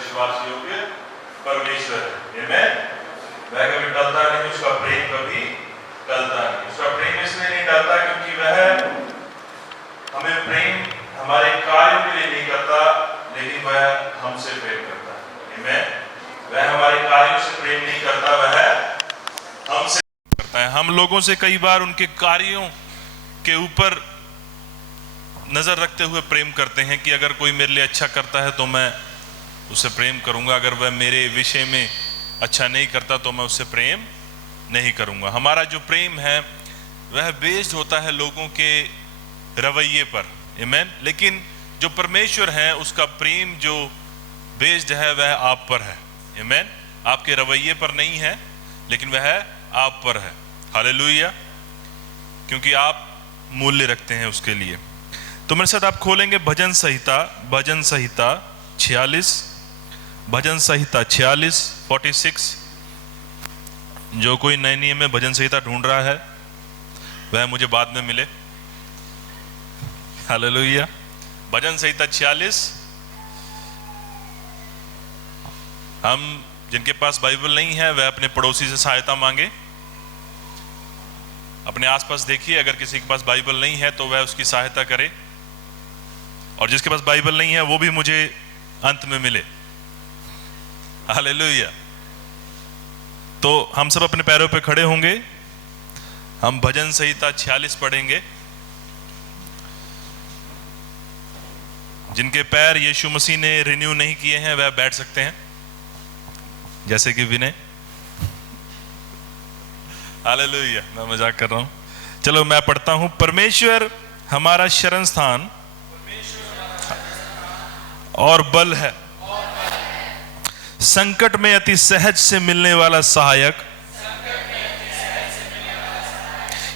विश्वास योग्य परमेश्वर है। आमीन। वह कभी टलता नहीं, उसका प्रेम कभी टलता नहीं। उसका प्रेम इसलिए नहीं टलता क्योंकि वह हमें प्रेम हमारे कार्यों के लिए नहीं करता, लेकिन वह हमसे प्रेम करता है। आमीन। वह हमारे कार्यों से प्रेम नहीं करता, वह हमसे करता है। हम लोगों से कई बार उनके कार्यों के ऊपर नजर रखते हुए प्रेम करते हैं कि अगर कोई मेरे लिए अच्छा करता है तो मैं उससे प्रेम करूंगा, अगर वह मेरे विषय में अच्छा नहीं करता तो मैं उससे प्रेम नहीं करूंगा। हमारा जो प्रेम है वह बेस्ड होता है लोगों के रवैये पर। आमीन। लेकिन जो परमेश्वर है उसका प्रेम जो बेस्ड है वह आप पर है। आमीन। आपके रवैये पर नहीं है, लेकिन वह आप पर है। हालेलुया। क्योंकि आप मूल्य रखते हैं उसके लिए। तो मेरे साथ आप खोलेंगे भजन संहिता 46, भजन संहिता 46। जो कोई नए नियम में भजन संहिता ढूंढ रहा है वह मुझे बाद में मिले। हालेलुया। भजन संहिता 46। हम जिनके पास बाइबल नहीं है वह अपने पड़ोसी से सहायता मांगे। अपने आसपास देखिए, अगर किसी के पास बाइबल नहीं है तो वह उसकी सहायता करे, और जिसके पास बाइबल नहीं है वो भी मुझे अंत में मिले। हालेलुया। तो हम सब अपने पैरों पे खड़े होंगे, हम भजन संहिता 46 पढ़ेंगे। जिनके पैर यीशु मसीह ने रिन्यू नहीं किए हैं वह बैठ सकते हैं, जैसे कि विनय। हालेलुया। मैं मजाक कर रहा हूं। चलो मैं पढ़ता हूं। परमेश्वर हमारा शरण स्थान और बल है, संकट में अति सहज से मिलने वाला सहायक,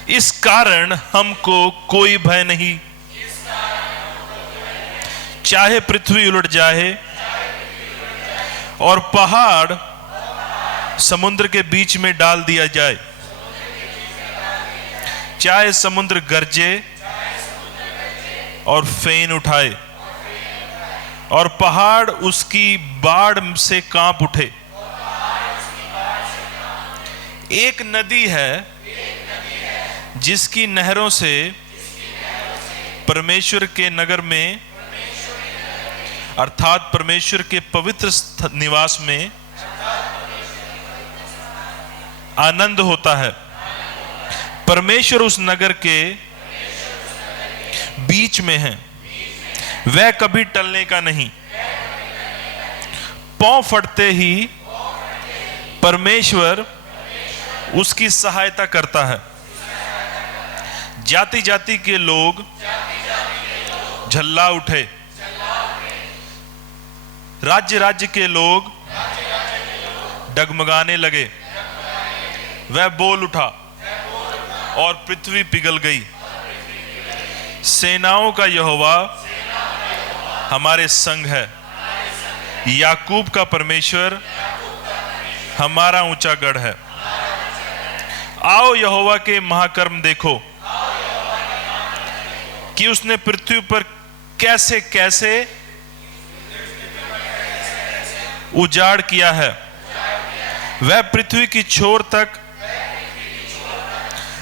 इस कारण हमको कोई भय नहीं। चाहे पृथ्वी उलट जाए और पहाड़ समुद्र के बीच में डाल दिया जाए, चाहे समुद्र गरजे और फेन उठाए और पहाड़ उसकी बाढ़ से कांप उठे। एक नदी है जिसकी नहरों से परमेश्वर के नगर में, अर्थात परमेश्वर के पवित्र निवास में आनंद होता है। परमेश्वर उस नगर के बीच में है, वह कभी टलने का नहीं। पांव फटते ही परमेश्वर उसकी सहायता करता है। जाति जाति के लोग झल्ला उठे, राज्य राज्य के लोग डगमगाने लगे। वह बोल उठा और पृथ्वी पिघल गई। सेनाओं का यहोवा हमारे संग है, याकूब का परमेश्वर हमारा ऊंचा गढ़ है। आओ यहोवा के महाकर्म देखो कि उसने पृथ्वी पर कैसे कैसे उजाड़ किया है। वह पृथ्वी की छोर तक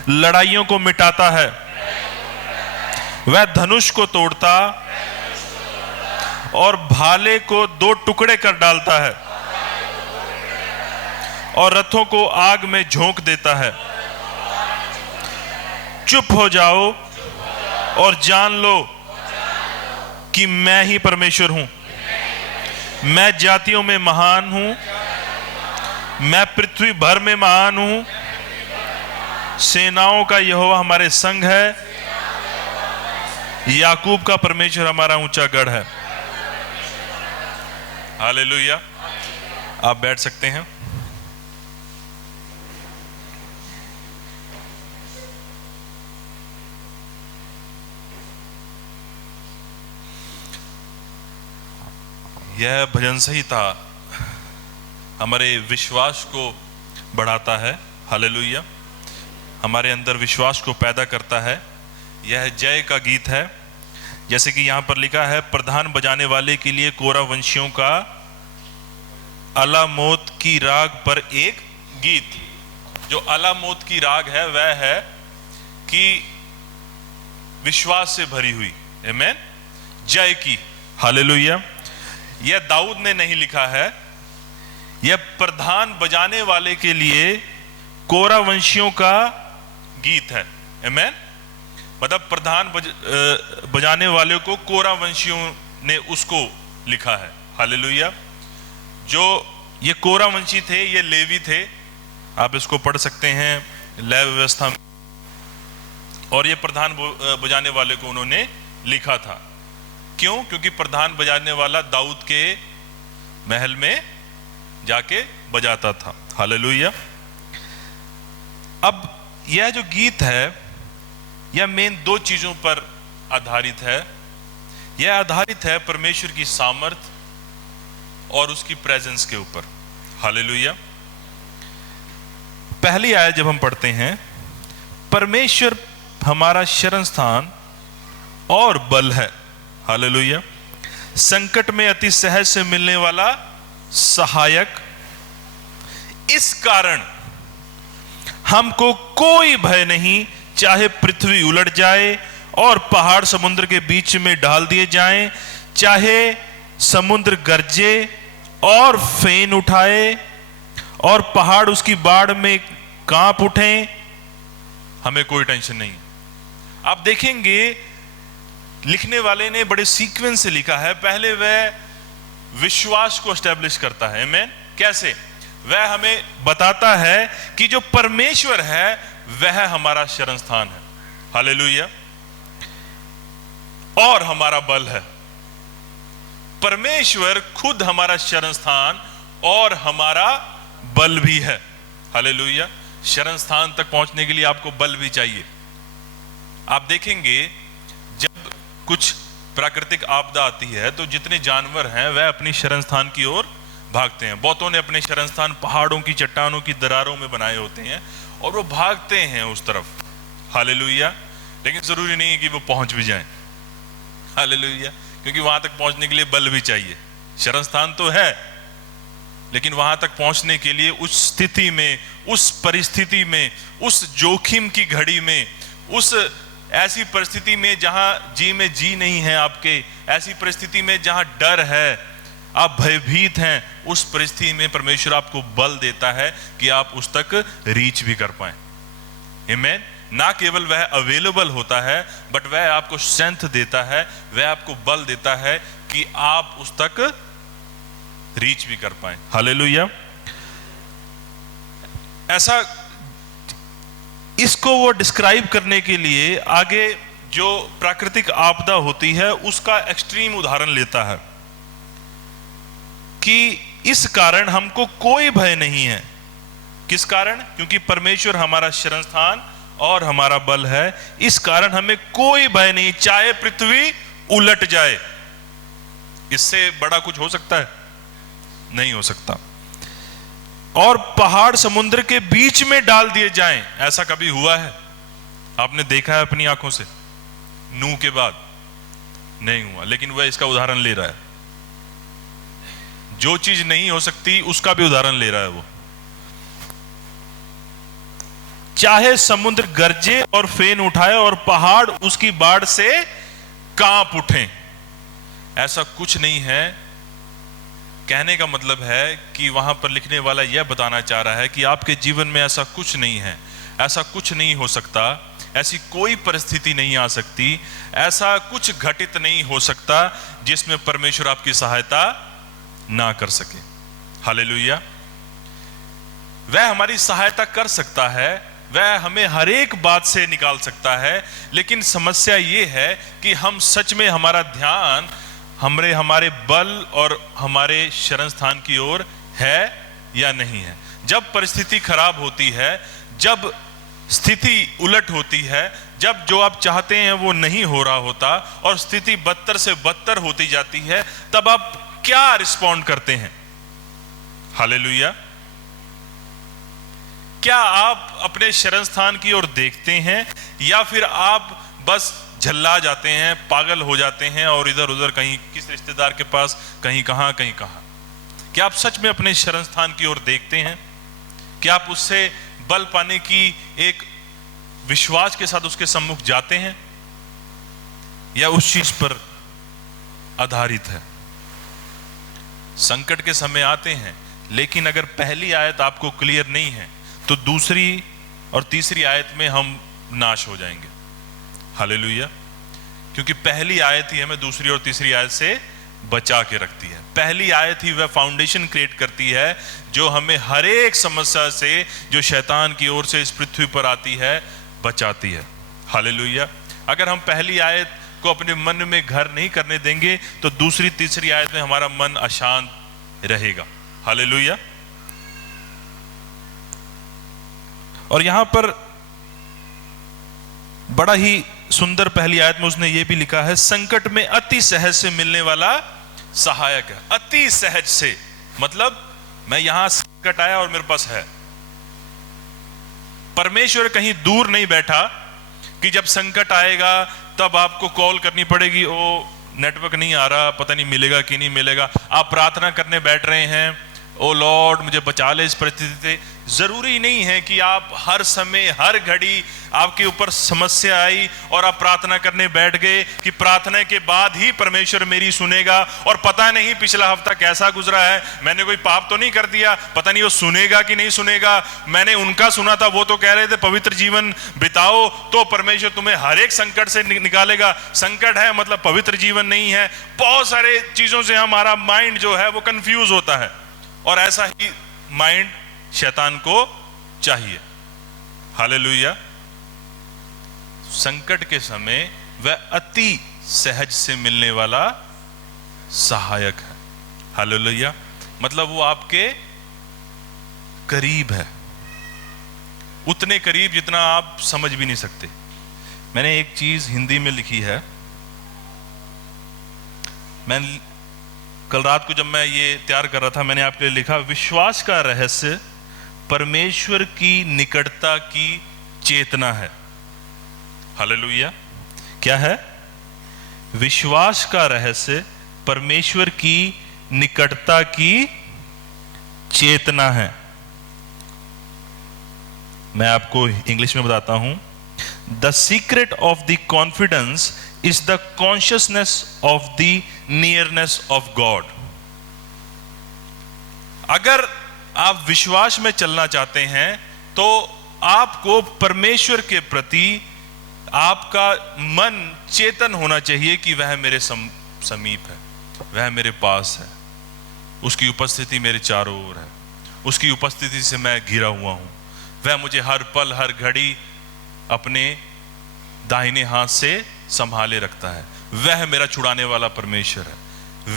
लड़ाइयों को मिटाता है। वह धनुष को तोड़ता और भाले को दो टुकड़े कर डालता है और रथों को आग में झोंक देता है। चुप हो जाओ और जान लो कि मैं ही परमेश्वर हूं। मैं जातियों में महान हूं, मैं पृथ्वी भर में महान हूं। सेनाओं का यहोवा हमारे संग है, याकूब का परमेश्वर हमारा ऊंचा गढ़ है। हालेलुया। आप बैठ सकते हैं। यह भजन संहिता हमारे विश्वास को बढ़ाता है। हालेलुया। हमारे अंदर विश्वास को पैदा करता है। यह जय का गीत है, जैसे कि यहाँ पर लिखा है, प्रधान बजाने वाले के लिए कोरा वंशियों का अलामोत की राग पर एक गीत। जो अलामोत की राग है वह है कि विश्वास से भरी हुई, आमीन, जय की, हालेलुया। यह दाऊद ने नहीं लिखा है, यह प्रधान बजाने वाले के लिए कोरा वंशियों का गीत है, आमीन। मतलब प्रधान बजाने वाले को कोरा वंशियों ने उसको लिखा है, हालेलुया। जो ये कोरा वंशी थे ये लेवी थे, आप इसको पढ़ सकते हैं लेव व्यवस्था में, और ये प्रधान बजाने वाले को उन्होंने लिखा था। क्यों? क्योंकि प्रधान बजाने वाला दाऊद के महल में जाके बजाता था, हालेलुया। अब यह जो गीत है यह मेन दो चीजों पर आधारित है। यह आधारित है परमेश्वर की सामर्थ और उसकी प्रेजेंस के ऊपर, हालेलुया। पहली आयत जब हम पढ़ते हैं, परमेश्वर हमारा शरण स्थान और बल है, हालेलुया, संकट में अति सहज से मिलने वाला सहायक, इस कारण हमको कोई भय नहीं, चाहे पृथ्वी उलट जाए और पहाड़ समुद्र के बीच में डाल दिए जाएं, चाहे समुद्र गरजे और फेन उठाए और पहाड़ उसकी बाढ़ में कांप उठें, हमें कोई टेंशन नहीं। आप देखेंगे लिखने वाले ने बड़े सीक्वेंस से लिखा है। पहले वह विश्वास को एस्टेब्लिश करता है, आमीन। कैसे? वह हमें बताता है कि जो परमेश्वर है वह हमारा शरण स्थान है, हालेलुया, और हमारा बल है। परमेश्वर खुद हमारा शरण स्थान और हमारा बल भी है, हालेलुया। शरण स्थान तक पहुंचने के लिए आपको बल भी चाहिए। आप देखेंगे जब कुछ प्राकृतिक आपदा आती है तो जितने जानवर हैं वह अपनी शरण स्थान की ओर भागते हैं। बहुतों ने अपने शरण स्थान पहाड़ों की चट्टानों की दरारों में बनाए होते हैं और वो भागते हैं उस तरफ, हालेलुया। लेकिन जरूरी नहीं है कि वो पहुंच भी जाएं, हालेलुया, क्योंकि वहां तक पहुंचने के लिए बल भी चाहिए। शरण स्थान तो है, लेकिन वहां तक पहुंचने के लिए उस स्थिति में, उस परिस्थिति में, उस जोखिम की घड़ी में, उस ऐसी परिस्थिति में जहां जी में जी नहीं है आपके, ऐसी परिस्थिति में जहां डर है, आप भयभीत हैं, उस परिस्थिति में परमेश्वर आपको बल देता है कि आप उस तक रीच भी कर पाए, आमीन। ना केवल वह अवेलेबल होता है बट वह आपको स्ट्रेंथ देता है, वह आपको बल देता है कि आप उस तक रीच भी कर पाए, हालेलुया। ऐसा इसको वो डिस्क्राइब करने के लिए आगे जो प्राकृतिक आपदा होती है उसका एक्सट्रीम उदाहरण लेता है कि इस कारण हमको कोई भय नहीं है। किस कारण? क्योंकि परमेश्वर हमारा शरण स्थान और हमारा बल है, इस कारण हमें कोई भय नहीं, चाहे पृथ्वी उलट जाए। इससे बड़ा कुछ हो सकता है? नहीं हो सकता। और पहाड़ समुद्र के बीच में डाल दिए जाएं, ऐसा कभी हुआ है? आपने देखा है अपनी आंखों से? नूह के बाद नहीं हुआ, लेकिन वह इसका उदाहरण ले रहा है। जो चीज नहीं हो सकती उसका भी उदाहरण ले रहा है वो। चाहे समुद्र गरजे और फेन उठाए और पहाड़ उसकी बाढ़ से कांप उठे, ऐसा कुछ नहीं है। कहने का मतलब है कि वहां पर लिखने वाला यह बताना चाह रहा है कि आपके जीवन में ऐसा कुछ नहीं है, ऐसा कुछ नहीं हो सकता, ऐसी कोई परिस्थिति नहीं आ सकती, ऐसा कुछ घटित नहीं हो सकता जिसमें परमेश्वर आपकी सहायता ना कर सके, हालेलुया। वह हमारी सहायता कर सकता है, वह हमें हर एक बात से निकाल सकता है, लेकिन समस्या यह है कि हम सच में हमारा ध्यान हमारे बल और हमारे शरण स्थान की ओर है या नहीं है। जब परिस्थिति खराब होती है, जब स्थिति उलट होती है, जब जो आप चाहते हैं वो नहीं हो रहा होता और स्थिति बदतर से बदतर होती जाती है, तब आप क्या रिस्पॉन्ड करते हैं? हालेलुया। क्या आप अपने शरण स्थान की ओर देखते हैं या फिर आप बस झल्ला जाते हैं, पागल हो जाते हैं और इधर उधर कहीं किस रिश्तेदार के पास, कहीं कहां कहीं कहां? क्या आप सच में अपने शरण स्थान की ओर देखते हैं? क्या आप उससे बल पाने की एक विश्वास के साथ उसके सम्मुख जाते हैं, या उस चीज पर आधारित है? संकट के समय आते हैं, लेकिन अगर पहली आयत आपको क्लियर नहीं है तो दूसरी और तीसरी आयत में हम नाश हो जाएंगे। हालेलुया। क्योंकि पहली आयत ही हमें दूसरी और तीसरी आयत से बचा के रखती है। पहली आयत ही वह फाउंडेशन क्रिएट करती है जो हमें हर एक समस्या से जो शैतान की ओर से इस पृथ्वी पर आती है बचाती है। हालेलुया। अगर हम पहली आयत को अपने मन में घर नहीं करने देंगे तो दूसरी तीसरी आयत में हमारा मन अशांत रहेगा। हालेलुया। और यहां पर बड़ा ही सुंदर पहली आयत में उसने ये भी लिखा है, संकट में अति सहज से मिलने वाला सहायक है। अति सहज से मतलब मैं यहां संकट आया और मेरे पास है। परमेश्वर कहीं दूर नहीं बैठा कि जब संकट आएगा तब आपको कॉल करनी पड़ेगी, ओ नेटवर्क नहीं आ रहा, पता नहीं मिलेगा कि नहीं मिलेगा। आप प्रार्थना करने बैठ रहे हैं, ओ लॉर्ड मुझे बचा ले इस परिस्थिति से। जरूरी नहीं है कि आप हर समय हर घड़ी आपके ऊपर समस्या आई और आप प्रार्थना करने बैठ गए कि प्रार्थना के बाद ही परमेश्वर मेरी सुनेगा, और पता नहीं पिछला हफ्ता कैसा गुजरा है, मैंने कोई पाप तो नहीं कर दिया, पता नहीं वो सुनेगा कि नहीं सुनेगा। मैंने उनका सुना था, वो तो कह रहे थे पवित्र जीवन बिताओ तो परमेश्वर तुम्हें हर एक संकट से निकालेगा। संकट है मतलब पवित्र जीवन नहीं है। बहुत सारे चीजों से हमारा माइंड जो है वो कंफ्यूज होता है, और ऐसा ही माइंड शैतान को चाहिए। हालेलुया। संकट के समय वह अति सहज से मिलने वाला सहायक है। हालेलुया। मतलब वो आपके करीब है, उतने करीब जितना आप समझ भी नहीं सकते। मैंने एक चीज हिंदी में लिखी है, मैं कल रात को जब मैं ये तैयार कर रहा था मैंने आपके लिए लिखा, विश्वास का रहस्य परमेश्वर की निकटता की चेतना है। हालेलुया। क्या है? विश्वास का रहस्य परमेश्वर की निकटता की चेतना है। मैं आपको इंग्लिश में बताता हूं। The secret of the confidence is the consciousness of the nearness of God। अगर आप विश्वास में चलना चाहते हैं तो आपको परमेश्वर के प्रति आपका मन चेतन होना चाहिए कि वह मेरे समीप है, वह मेरे पास है, उसकी उपस्थिति मेरे चारों ओर है, उसकी उपस्थिति से मैं घिरा हुआ हूं, वह मुझे हर पल हर घड़ी अपने दाहिने हाथ से संभाले रखता है। वह मेरा छुड़ाने वाला परमेश्वर है,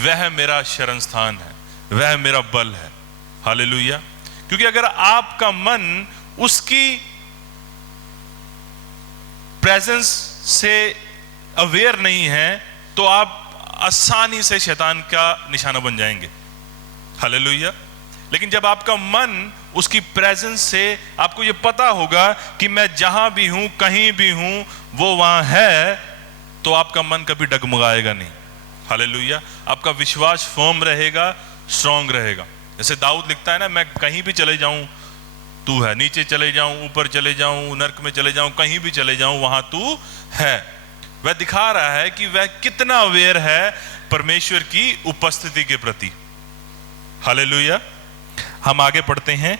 वह मेरा शरण स्थान है, वह मेरा बल है। हालेलुया। क्योंकि अगर आपका मन उसकी प्रेजेंस से अवेयर नहीं है तो आप आसानी से शैतान का निशाना बन जाएंगे। हालेलुया। लेकिन जब आपका मन उसकी प्रेजेंस से आपको यह पता होगा कि मैं जहां भी हूं कहीं भी हूं वो वहां है, तो आपका मन कभी डगमगाएगा नहीं। हालेलुया। आपका विश्वास फर्म रहेगा, स्ट्रांग रहेगा। जैसे दाऊद लिखता है ना, मैं कहीं भी चले जाऊं तू है, नीचे चले जाऊं, ऊपर चले जाऊं, नरक में चले जाऊं, कहीं भी चले जाऊं वहां तू है। वह दिखा रहा है कि वह कितना अवेयर है परमेश्वर की उपस्थिति के प्रति। हालेलुया। हम आगे पढ़ते हैं।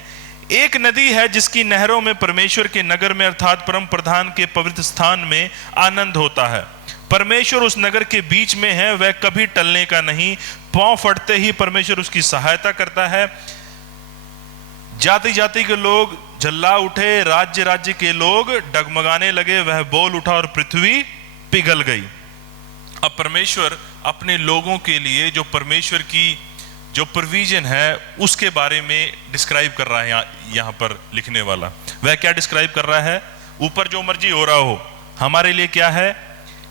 एक नदी है जिसकी नहरों में परमेश्वर के नगर में अर्थात परम प्रधान के पवित्र स्थान में आनंद होता है। परमेश्वर उस नगर के बीच में है, वह कभी टलने का नहीं। पांव फटते ही परमेश्वर उसकी सहायता करता है। जाति जाति के लोग झल्ला उठे, राज्य राज्य के लोग डगमगाने लगे। वह बोल उठा और पृथ्वी पिघल गई। अब परमेश्वर अपने लोगों के लिए जो परमेश्वर की जो प्रोविजन है उसके बारे में डिस्क्राइब कर रहा है यहां पर लिखने वाला। वह क्या डिस्क्राइब कर रहा है? ऊपर जो मर्जी हो रहा हो, हमारे लिए क्या है?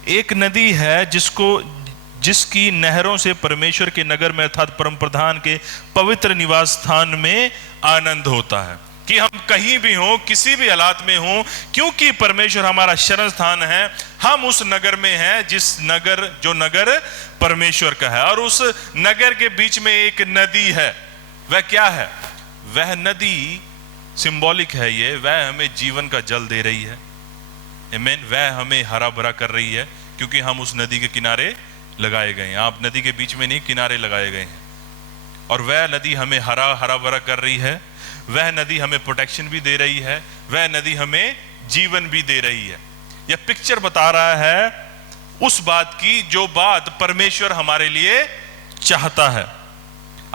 एक नदी है जिसकी नहरों से परमेश्वर के नगर में अर्थात परम प्रधान के पवित्र निवास स्थान में आनंद होता है। कि हम कहीं भी हों, किसी भी हालात में हों, क्योंकि परमेश्वर हमारा शरण स्थान है, हम उस नगर में हैं जो नगर परमेश्वर का है। और उस नगर के बीच में एक नदी है वह क्या है? वह नदी सिंबॉलिक है, ये वह हमें जीवन का जल दे रही है। आमीन। वह हमें हरा भरा कर रही है क्योंकि हम उस नदी के किनारे लगाए गए हैं। आप नदी के बीच में नहीं, किनारे लगाए गए हैं। और वह नदी हमें हरा भरा कर रही है। वह नदी हमें प्रोटेक्शन भी दे रही है। वह नदी हमें जीवन भी दे रही है। यह पिक्चर बता रहा है उस बात की जो बात परमेश्वर हमारे लिए चाहता है।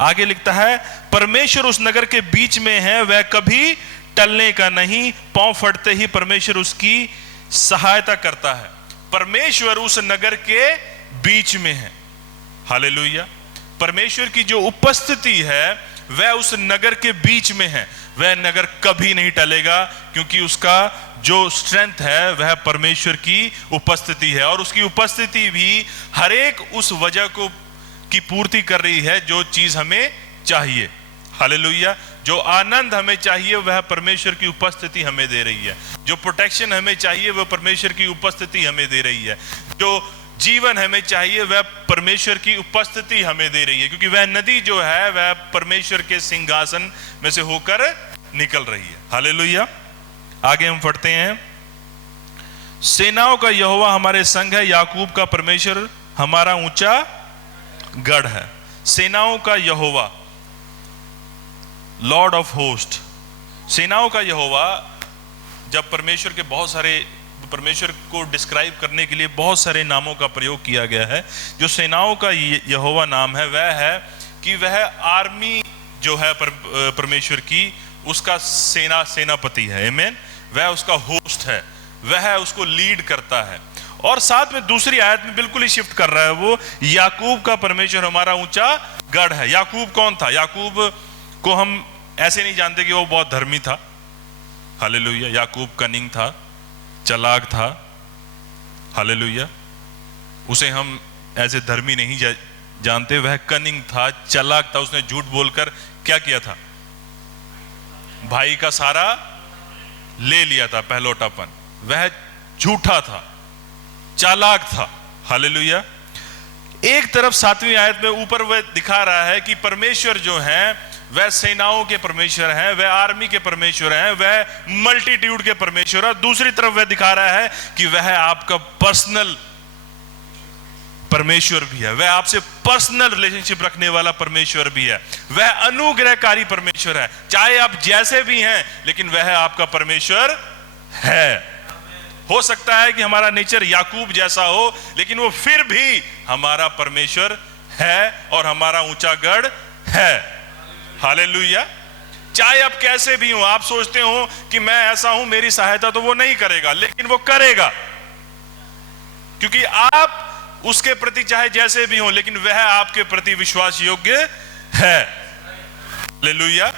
आगे लिखता है, परमेश्वर उस नगर के बीच में है, वह कभी टलने का नहीं, पांव फटते ही परमेश्वर उसकी सहायता करता है। परमेश्वर उस नगर के बीच में है। हालेलुया। परमेश्वर की जो उपस्थिति है वह उस नगर के बीच में है। वह नगर कभी नहीं टलेगा क्योंकि उसका जो स्ट्रेंथ है वह परमेश्वर की उपस्थिति है। और उसकी उपस्थिति भी हर एक उस वजह को की पूर्ति कर रही है जो चीज हमें चाहिए। हालेलुया। जो आनंद हमें चाहिए वह परमेश्वर की उपस्थिति हमें दे रही है। जो प्रोटेक्शन हमें चाहिए वह परमेश्वर की उपस्थिति हमें दे रही है। जो जीवन हमें चाहिए वह परमेश्वर की उपस्थिति हमें दे रही है, क्योंकि वह नदी जो है वह परमेश्वर के सिंहासन में से होकर निकल रही है। हालेलुया। आगे हम पढ़ते हैं, सेनाओं का यहोवा हमारे संग है, याकूब का परमेश्वर हमारा ऊंचा गढ़ है। सेनाओं का यहोवा, लॉर्ड ऑफ होस्ट। सेनाओं का यहोवा, जब परमेश्वर के बहुत सारे, परमेश्वर को डिस्क्राइब करने के लिए बहुत सारे नामों का प्रयोग किया गया है। जो सेनाओं का यहोवा नाम है वह है कि वह आर्मी जो है परमेश्वर की, उसका सेनापति है। आमीन। वह उसका होस्ट है, वह उसको लीड करता है। और साथ में दूसरी आयत में बिल्कुल ही शिफ्ट कर रहा है, वो याकूब का परमेश्वर हमारा ऊंचा गढ़ है। याकूब कौन था? याकूब को हम ऐसे नहीं जानते कि वो बहुत धर्मी था। हालेलुया। याकूब कनिंग था, चालाक था। हालेलुया। उसे हम ऐसे धर्मी नहीं जानते। वह कनिंग था, चालाक था। उसने झूठ बोलकर क्या किया था? भाई का सारा ले लिया था, पहलौटापन। वह झूठा था, चालाक था। हालेलुया। एक तरफ 7वीं आयत में ऊपर वह दिखा रहा है कि परमेश्वर जो है वह सेनाओं के परमेश्वर हैं, वह आर्मी के परमेश्वर हैं, वह मल्टीट्यूड के परमेश्वर है। दूसरी तरफ वह दिखा रहा है कि वह आपका पर्सनल परमेश्वर भी है, वह आपसे पर्सनल रिलेशनशिप रखने वाला परमेश्वर भी है, वह अनुग्रहकारी परमेश्वर है। चाहे आप जैसे भी हैं लेकिन वह आपका परमेश्वर है। हो सकता है कि हमारा नेचर याकूब जैसा हो, लेकिन वो फिर भी हमारा परमेश्वर है और हमारा ऊंचा गढ़ है। हालेलुया। चाहे आप कैसे भी हो, आप सोचते हो कि मैं ऐसा हूं, मेरी सहायता तो वो नहीं करेगा, लेकिन वो करेगा, क्योंकि आप उसके प्रति चाहे जैसे भी हो लेकिन वह आपके प्रति विश्वास योग्य है। हालेलुया।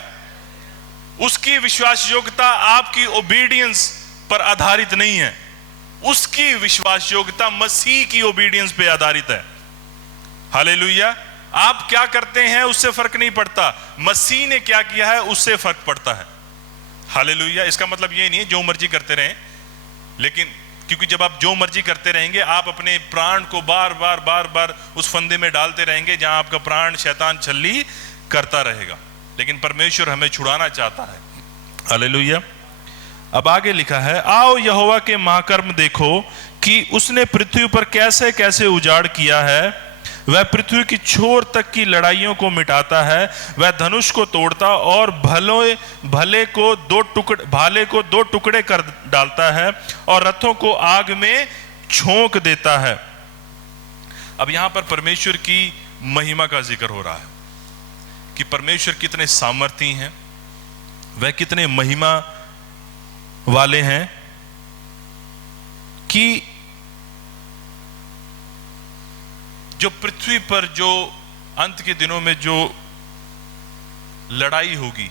उसकी विश्वास योग्यता आपकी ओबीडियंस पर आधारित नहीं है, उसकी विश्वास योग्यता मसीह की ओबीडियंस पे आधारित है। हालेलुया। आप क्या करते हैं उससे फर्क नहीं पड़ता, मसीह ने क्या किया है उससे फर्क पड़ता है। हालेलुया। इसका मतलब ये नहीं है जो मर्जी करते रहें, लेकिन क्योंकि जब आप जो मर्जी करते रहेंगे आप अपने प्राण को बार बार उस फंदे में डालते रहेंगे जहां आपका प्राण शैतान छल्ली करता रहेगा। लेकिन परमेश्वर हमें छुड़ाना चाहता है। हालेलुया। अब आगे लिखा है, आओ यहोवा के महाकर्म देखो कि उसने पृथ्वी पर कैसे कैसे उजाड़ किया है। वह पृथ्वी की छोर तक की लड़ाइयों को मिटाता है। वह धनुष को तोड़ता और भाले को दो टुकड़े कर डालता है और रथों को आग में झोंक देता है। अब यहां पर परमेश्वर की महिमा का जिक्र हो रहा है कि परमेश्वर कितने सामर्थी हैं, वह कितने महिमा वाले हैं कि जो पृथ्वी पर जो अंत के दिनों में जो लड़ाई होगी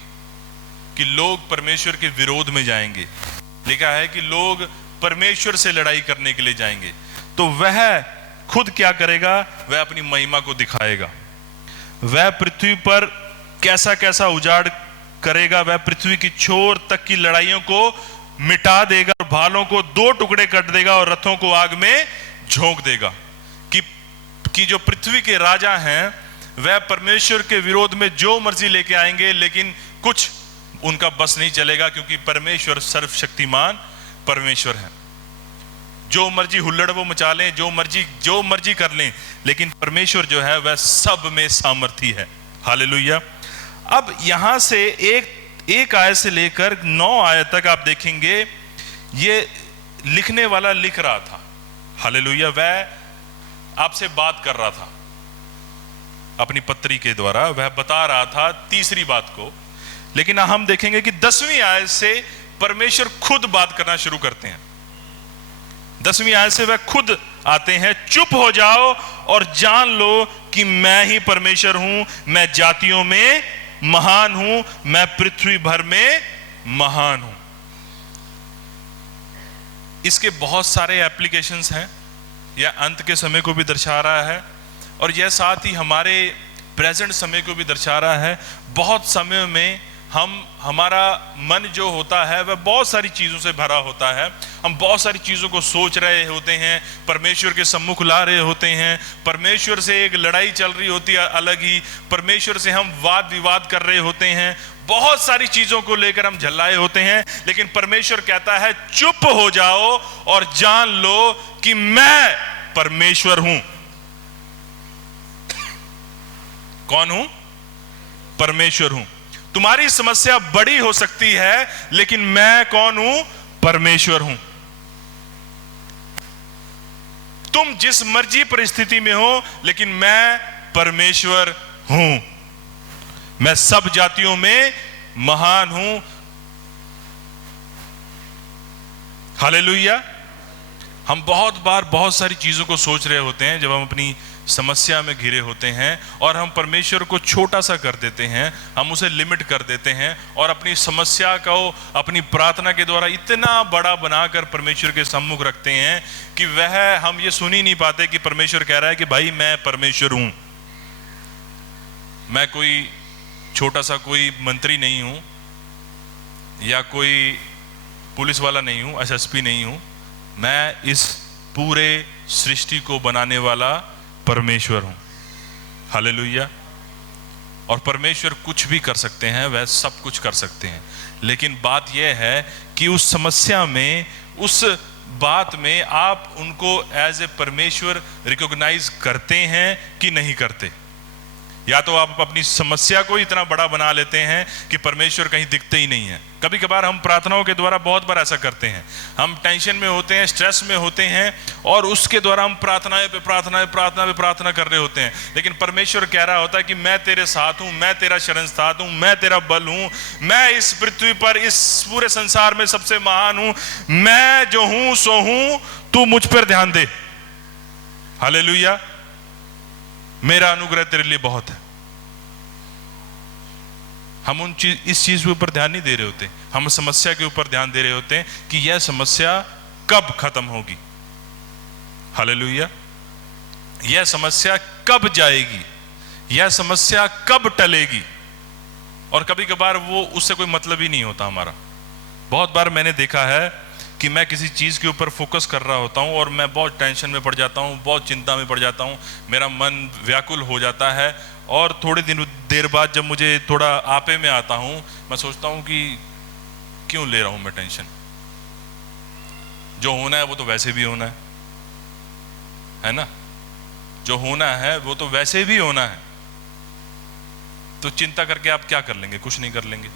कि लोग परमेश्वर के विरोध में जाएंगे, लिखा है कि लोग परमेश्वर से लड़ाई करने के लिए जाएंगे, तो वह खुद क्या करेगा? वह अपनी महिमा को दिखाएगा। वह पृथ्वी पर कैसा कैसा उजाड़ करेगा। वह पृथ्वी की छोर तक की लड़ाइयों को मिटा देगा, भालों को दो टुकड़े कर देगा और रथों को आग में झोंक देगा। कि जो पृथ्वी के राजा हैं वह परमेश्वर के विरोध में जो मर्जी लेके आएंगे, लेकिन कुछ उनका बस नहीं चलेगा, क्योंकि परमेश्वर सर्वशक्तिमान परमेश्वर है। जो मर्जी हुल्लड़ वो मचा लें, जो मर्जी कर लें, लेकिन परमेश्वर जो है वह सब में सामर्थी है। हालेलुया। अब यहां से एक आयत से लेकर 9 आयत तक आप देखेंगे, ये लिखने वाला लिख रहा था। हालेलुया। वह आपसे बात कर रहा था अपनी पत्री के द्वारा, वह बता रहा था तीसरी बात को। लेकिन हम देखेंगे कि 10वीं आयत से परमेश्वर खुद बात करना शुरू करते हैं। 10वीं आयत से वह खुद आते हैं, चुप हो जाओ और जान लो कि मैं ही परमेश्वर हूं, मैं जातियों में महान हूं, मैं पृथ्वी भर में महान हूं। इसके बहुत सारे एप्लीकेशंस हैं। यह अंत के समय को भी दर्शा रहा है, और यह साथ ही हमारे प्रेजेंट समय को भी दर्शा रहा है। बहुत समय में हमारा मन जो होता है वह बहुत सारी चीज़ों से भरा होता है। हम बहुत सारी चीज़ों को सोच रहे होते हैं, परमेश्वर के सम्मुख ला रहे होते हैं, परमेश्वर से एक लड़ाई चल रही होती है अलग ही, परमेश्वर से हम वाद विवाद कर रहे होते हैं, बहुत सारी चीज़ों को लेकर हम झल्लाए होते हैं। लेकिन परमेश्वर कहता है चुप हो जाओ और जान लो कि मैं परमेश्वर हूं। कौन हूं? परमेश्वर हूं। तुम्हारी समस्या बड़ी हो सकती है, लेकिन मैं कौन हूं? परमेश्वर हूं। तुम जिस मर्जी परिस्थिति में हो, लेकिन मैं परमेश्वर हूं। मैं सब जातियों में महान हूं। हालेलुया। हम बहुत बार बहुत सारी चीजों को सोच रहे होते हैं जब हम अपनी समस्या में घिरे होते हैं, और हम परमेश्वर को छोटा सा कर देते हैं, हम उसे लिमिट कर देते हैं, और अपनी समस्या को अपनी प्रार्थना के द्वारा इतना बड़ा बनाकर परमेश्वर के सम्मुख रखते हैं कि हम ये सुन ही नहीं पाते कि परमेश्वर कह रहा है कि भाई मैं परमेश्वर हूं। मैं कोई छोटा सा कोई मंत्री नहीं हूं, या कोई पुलिस वाला नहीं हूं, एसएसपी नहीं हूं। मैं इस पूरे सृष्टि को बनाने वाला परमेश्वर हूं। हालेलुया। और परमेश्वर कुछ भी कर सकते हैं, वह सब कुछ कर सकते हैं। लेकिन बात यह है कि उस समस्या में, उस बात में आप उनको एज ए परमेश्वर रिकॉग्नाइज करते हैं कि नहीं करते। या तो आप अपनी समस्या को इतना बड़ा बना लेते हैं कि परमेश्वर कहीं दिखते ही नहीं है। कभी कभार हम प्रार्थनाओं के द्वारा बहुत बार ऐसा करते हैं। हम टेंशन में होते हैं, स्ट्रेस में होते हैं, और उसके द्वारा हम प्रार्थना पे प्रार्थना कर रहे होते हैं। लेकिन परमेश्वर कह रहा होता है कि मैं तेरे साथ हूं, मैं तेरा शरणस्थान हूं, मैं तेरा बल हूं, मैं इस पृथ्वी पर, इस पूरे संसार में सबसे महान हूं। मैं जो हूं सो हूं, तू मुझ पर ध्यान दे। हालेलुया। मेरा अनुग्रह तेरे लिए बहुत है। हम इस चीज के ऊपर ध्यान नहीं दे रहे होते, हम समस्या के ऊपर ध्यान दे रहे होते हैं कि यह समस्या कब खत्म होगी। हालेलुया। यह समस्या कब जाएगी, यह समस्या कब टलेगी। और कभी कभार वो उससे कोई मतलब ही नहीं होता हमारा। बहुत बार मैंने देखा है कि मैं किसी चीज़ के ऊपर फोकस कर रहा होता हूँ और मैं बहुत टेंशन में पड़ जाता हूँ, बहुत चिंता में पड़ जाता हूँ, मेरा मन व्याकुल हो जाता है। और थोड़े देर बाद जब मुझे थोड़ा आपे में आता हूँ, मैं सोचता हूँ कि क्यों ले रहा हूँ मैं टेंशन। जो होना है वो तो वैसे भी होना है ना। जो होना है वो तो वैसे भी होना है, तो चिंता करके आप क्या कर लेंगे? कुछ नहीं कर लेंगे।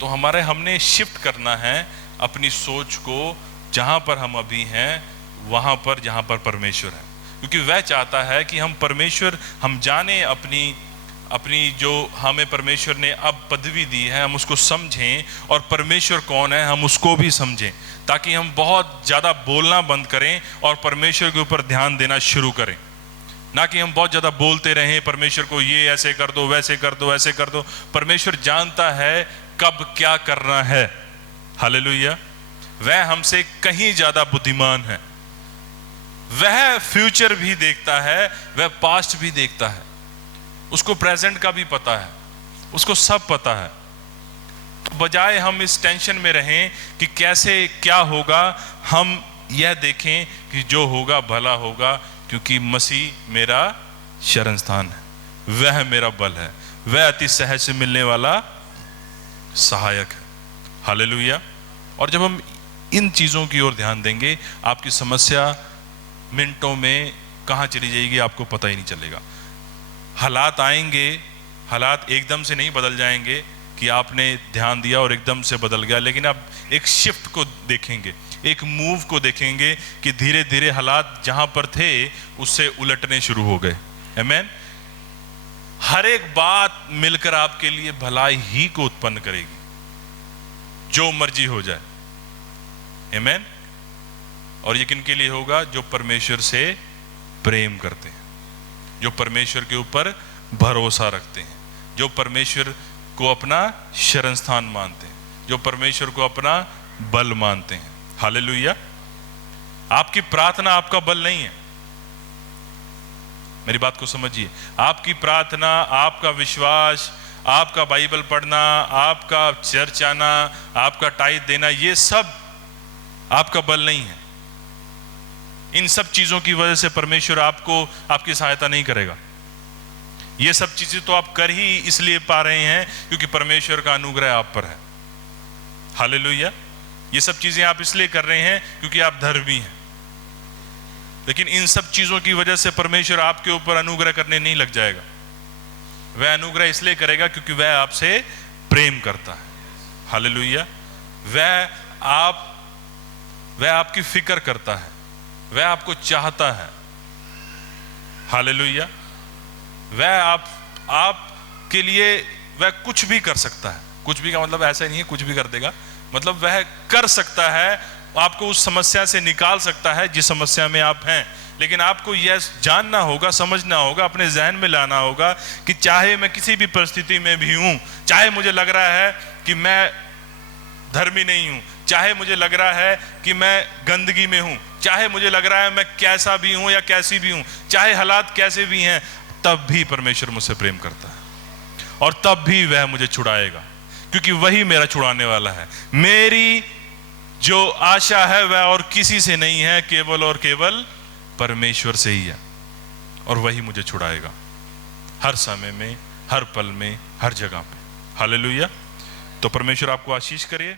तो हमने शिफ्ट करना है अपनी सोच को, जहां पर हम अभी हैं वहां पर जहां पर परमेश्वर है। क्योंकि वह चाहता है कि हम जाने अपनी जो हमें परमेश्वर ने अब पदवी दी है, हम उसको समझें, और परमेश्वर कौन है हम उसको भी समझें, ताकि हम बहुत ज़्यादा बोलना बंद करें और परमेश्वर के ऊपर ध्यान देना शुरू करें। ना कि हम बहुत ज़्यादा बोलते रहें परमेश्वर को, ये ऐसे कर दो, वैसे कर दो, ऐसे कर दो। परमेश्वर जानता है कब क्या करना है। हालेलुया। वह हमसे कहीं ज़्यादा बुद्धिमान है। वह फ्यूचर भी देखता है, वह पास्ट भी देखता है, उसको प्रेजेंट का भी पता है, उसको सब पता है। बजाय हम इस टेंशन में रहें कि कैसे क्या होगा, हम यह देखें कि जो होगा भला होगा, क्योंकि मसीह मेरा शरण स्थान है, वह मेरा बल है, वह अति सहज से मिलने वाला सहायक है। हालेलुया। और जब हम इन चीज़ों की ओर ध्यान देंगे, आपकी समस्या मिनटों में कहाँ चली जाएगी आपको पता ही नहीं चलेगा। हालात आएंगे, हालात एकदम से नहीं बदल जाएंगे कि आपने ध्यान दिया और एकदम से बदल गया, लेकिन आप एक शिफ्ट को देखेंगे, एक मूव को देखेंगे कि धीरे धीरे हालात जहां पर थे उससे उलटने शुरू हो गए। आमीन। हर एक बात मिलकर आपके लिए भलाई ही को उत्पन्न करेगी, जो मर्जी हो जाए। आमीन। और ये किन के लिए होगा? जो परमेश्वर से प्रेम करते हैं, जो परमेश्वर के ऊपर भरोसा रखते हैं, जो परमेश्वर को अपना शरण स्थान मानते हैं, जो परमेश्वर को अपना बल मानते हैं। हालेलुया। आपकी प्रार्थना आपका बल नहीं है, मेरी बात को समझिए। आपकी प्रार्थना, आपका विश्वास, आपका बाइबल पढ़ना, आपका चर्च आना, आपका टाइट देना, ये सब आपका बल नहीं है। इन सब चीजों की वजह से परमेश्वर आपको, आपकी सहायता नहीं करेगा। ये सब चीजें तो आप कर ही इसलिए पा रहे हैं क्योंकि परमेश्वर का अनुग्रह आप पर है। हालेलुया। ये सब चीजें आप इसलिए कर रहे हैं क्योंकि आप धर्मी हैं, लेकिन इन सब चीजों की वजह से परमेश्वर आपके ऊपर अनुग्रह करने नहीं लग जाएगा। वह अनुग्रह इसलिए करेगा क्योंकि वह आपसे प्रेम करता है। हालेलुया। वह आपकी फिक्र करता है, वह आपको चाहता है। हालेलुया। वह आपके लिए वह कुछ भी कर सकता है। कुछ भी का मतलब ऐसा नहीं है कुछ भी कर देगा, मतलब वह कर सकता है, आपको उस समस्या से निकाल सकता है जिस समस्या में आप हैं। लेकिन आपको यह जानना होगा, समझना होगा, अपने जहन में लाना होगा कि चाहे मैं किसी भी परिस्थिति में भी हूं, चाहे मुझे लग रहा है कि मैं धर्मी नहीं हूं, चाहे मुझे लग रहा है कि मैं गंदगी में हूं, चाहे मुझे लग रहा है मैं कैसा भी हूं या कैसी भी हूं, चाहे हालात कैसे भी हैं, तब भी परमेश्वर मुझसे प्रेम करता है और तब भी वह मुझे छुड़ाएगा, क्योंकि वही मेरा छुड़ाने वाला है। मेरी जो आशा है वह और किसी से नहीं है, केवल और केवल परमेश्वर से ही है, और वही मुझे छुड़ाएगा हर समय में, हर पल में, हर जगह पे। हालेलुया। तो परमेश्वर आपको आशीष करे।